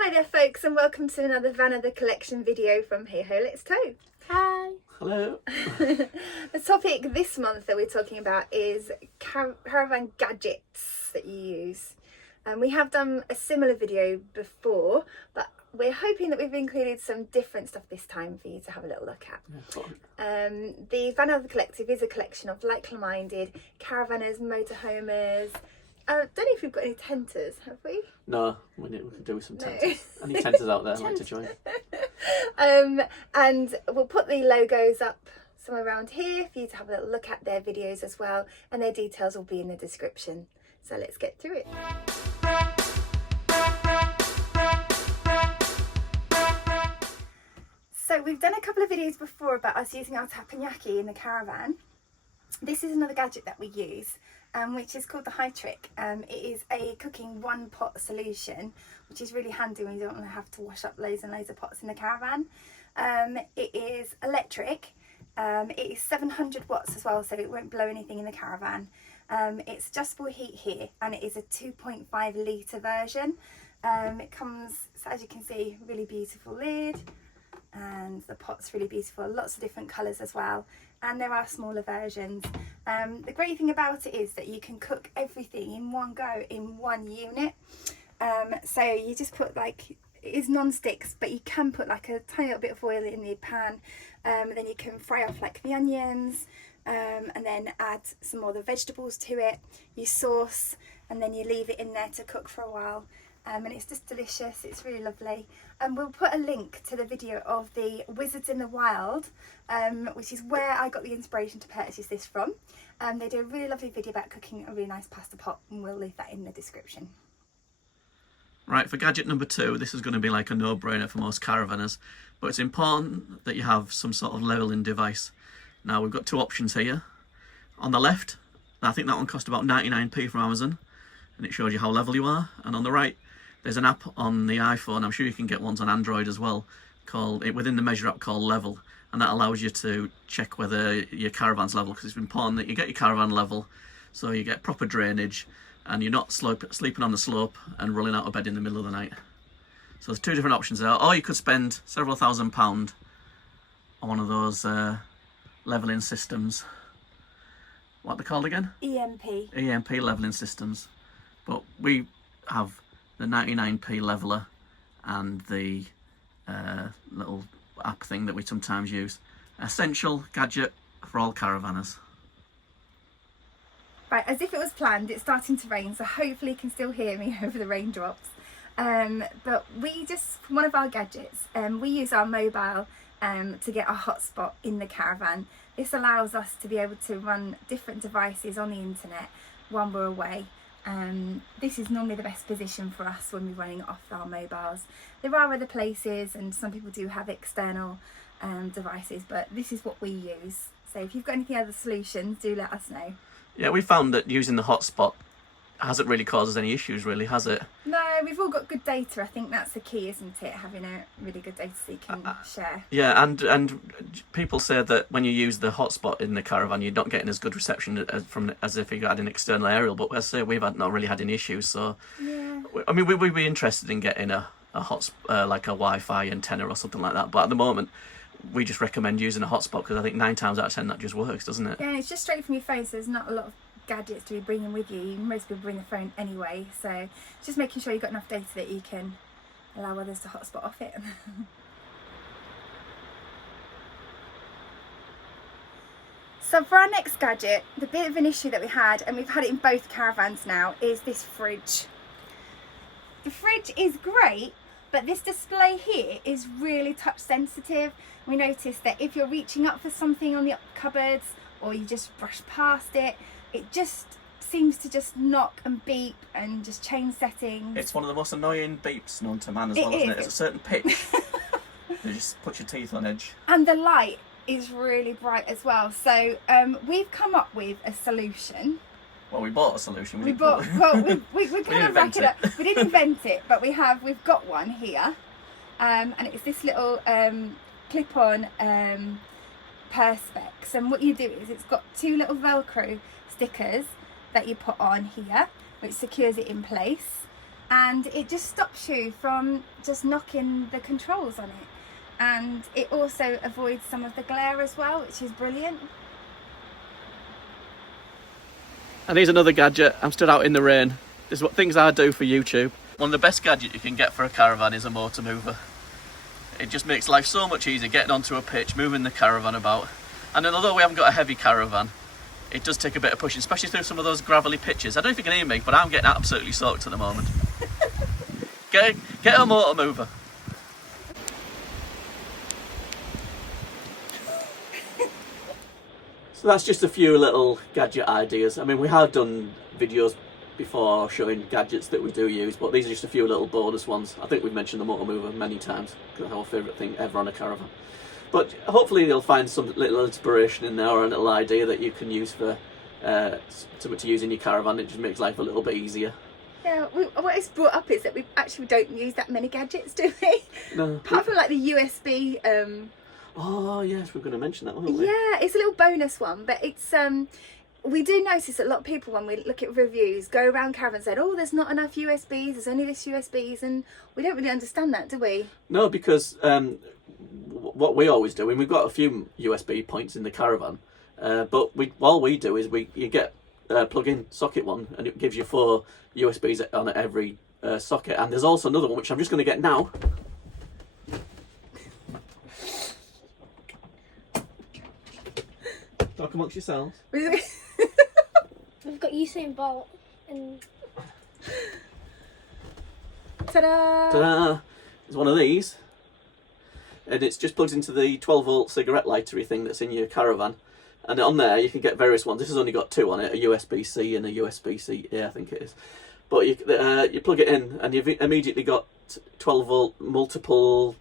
Hi there folks, and welcome to another Vanother Collection video from Hey Ho Let's Tow. Hi. Hello. The topic this month that we're talking about is caravan gadgets that you use. We have done a similar video before, but we're hoping that we've included some different stuff this time for you to have a little look at. The Vanother Collective is a collection of like-minded caravanners, motorhomers. I don't know if we've got any tenters, have we? No, we could do with some tenters. Any tenters out there like to join? And we'll put the logos up somewhere around here for you to have a little look at their videos as well, and their details will be in the description. So let's get through it. So we've done a couple of videos before about us using our teppanyaki in the caravan. This is another gadget that we use, which is called the High Trick. It is a cooking one pot solution, which is really handy when you don't want to have to wash up loads and loads of pots in the caravan. It is electric. It is 700 watts as well, so it won't blow anything in the caravan. It's adjustable heat here, and it is a 2.5 litre version. It comes, so as you can see, really beautiful lid, and the pot's really beautiful, lots of different colours as well, and there are smaller versions. The great thing about it is that you can cook everything in one go in one unit. So you just put like, it is non-sticks, but you can put like a tiny little bit of oil in the pan, and then you can fry off like the onions, and then add some more of the vegetables to it. You sauce, and then you leave it in there to cook for a while. And it's just delicious, it's really lovely. And we'll put a link to the video of the Wizards in the Wild, which is where I got the inspiration to purchase this from. They do a really lovely video about cooking a really nice pasta pot, and we'll leave that in the description. Right, for gadget number 2, this is going to be like a no-brainer for most caravanners, but it's important that you have some sort of levelling device. Now we've got two options here. On the left, I think that one cost about 99p from Amazon, and it shows you how level you are. And on the right, there's an app on the iPhone, I'm sure you can get ones on Android as well, called within the Measure app called Level, and that allows you to check whether your caravan's level, because it's important that you get your caravan level so you get proper drainage and you're not sleeping on the slope and rolling out of bed in the middle of the night. So there's two different options there. Or you could spend several £1,000s on one of those levelling systems. What are they called again? EMP. EMP levelling systems. But we have the 99p leveler and the little app thing that we sometimes use. Essential gadget for all caravanners. Right, as if it was planned, it's starting to rain, so hopefully you can still hear me over the raindrops. But we just, one of our gadgets, we use our mobile to get a hotspot in the caravan. This allows us to be able to run different devices on the internet while we're away. This is normally the best position for us when we're running off our mobiles. There are other places, and some people do have external devices, but this is what we use. So if you've got any other solutions, do let us know. Yeah, we found that using the hotspot hasn't really caused us any issues, really, has it? No, we've all got good data. I think that's the key, isn't it? Having a really good data so you can share. Yeah, and people say that when you use the hotspot in the caravan, you're not getting as good reception as if you had an external aerial. But as I say, we've not really had any issues. So, yeah. I mean, we'd be interested in getting a like a Wi-Fi antenna or something like that. But at the moment, we just recommend using a hotspot because I think 9 times out of 10 that just works, doesn't it? Yeah, it's just straight from your phone, so there's not a lot of gadgets to be bringing with you. Most people bring the phone anyway, so just making sure you've got enough data that you can allow others to hotspot off it. So for our next gadget, the bit of an issue that we had, and we've had it in both caravans now, is this fridge. The fridge is great, but this display here is really touch sensitive. We noticed that if you're reaching up for something on the cupboards, or you just brush past it, it just seems to just knock and beep and just change settings. It's one of the most annoying beeps known to man as well, isn't it? It's a certain pitch. You just put your teeth on edge. And the light is really bright as well. So we've come up with a solution. Well, we bought a solution. We're kind of rack it up. We didn't invent it, but we've got one here, and it's this little clip-on perspex. And what you do is it's got two little Velcro stickers that you put on here, which secures it in place. and it just stops you from just knocking the controls on it, and it also avoids some of the glare as well, which is brilliant. And here's another gadget. I'm stood out in the rain. This is what things I do for YouTube. One of the best gadgets you can get for a caravan is a motor mover. It just makes life so much easier getting onto a pitch, moving the caravan about. And then although we haven't got a heavy caravan, it does take a bit of pushing, especially through some of those gravelly pitches. I don't know if you can hear me, but I'm getting absolutely soaked at the moment. Get a motor mover. So that's just a few little gadget ideas. I mean, we have done videos before showing gadgets that we do use, but these are just a few little bonus ones. I think we've mentioned the motor mover many times, because it's our favourite thing ever on a caravan. But hopefully you'll find some little inspiration in there, or a little idea that you can use for something to use in your caravan. It just makes life a little bit easier. Yeah, what it's brought up is that we actually don't use that many gadgets, do we? No. Apart from like the USB. Oh yes, we're going to mention that, weren't we? Yeah, it's a little bonus one, but it's we do notice that a lot of people, when we look at reviews, go around caravans and say, oh, there's not enough USBs, there's only this USBs, and we don't really understand that, do we? No, because what we always do, and we've got a few USB points in the caravan, but all we do is you get a plug-in socket one, and it gives you 4 USBs on every socket. And there's also another one which I'm just going to get now. Talk amongst yourselves. We've got Usain Bolt and... Ta-da! Ta-da! There's one of these, and it's just plugs into the 12-volt cigarette lighter thing that's in your caravan, and on there you can get various ones. This has only got 2 on it, a USB-C and a USB-C, I think it is. But you plug it in and you've immediately got 12-volt multiple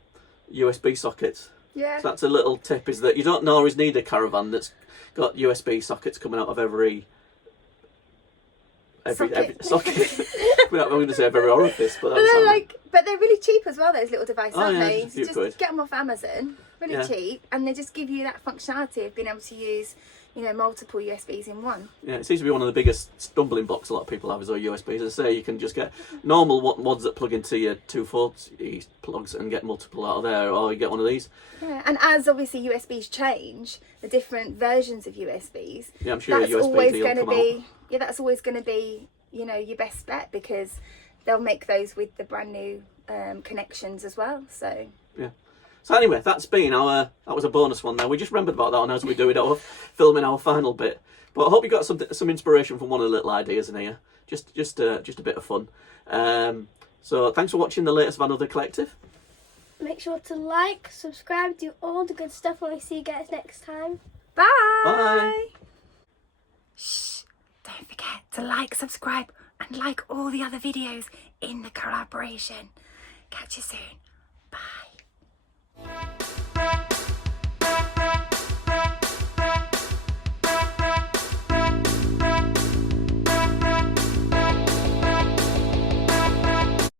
USB sockets. Yeah. So that's a little tip, is that you don't always need a caravan that's got USB sockets coming out of every socket. I'm going to say every orifice, but but they're really cheap as well, those little devices, aren't they? Just a few Just quid. get them off Amazon, really cheap, and they just give you that functionality of being able to use, you know, multiple USBs in one. Yeah, it seems to be one of the biggest stumbling blocks a lot of people have is our USBs. As I say, you can just get normal ones that plug into your 240 plugs and get multiple out of there, or you get one of these. Yeah, and as obviously USBs change, the different versions of USBs, yeah, I'm sure that's a USB always deal going to come be out. yeah, that's always going to be, you know, your best bet, because they'll make those with the brand new connections as well. So yeah. So anyway, that was a bonus one there. We just remembered about that one as we do it, filming our final bit. But I hope you got some inspiration from one of the little ideas in here. Just a bit of fun. So thanks for watching the latest Vanother Collective. Make sure to like, subscribe, do all the good stuff, and we'll see you guys next time. bye. Bye. Shh! Don't forget to like, subscribe, and like all the other videos in the collaboration. Catch you soon. Bye.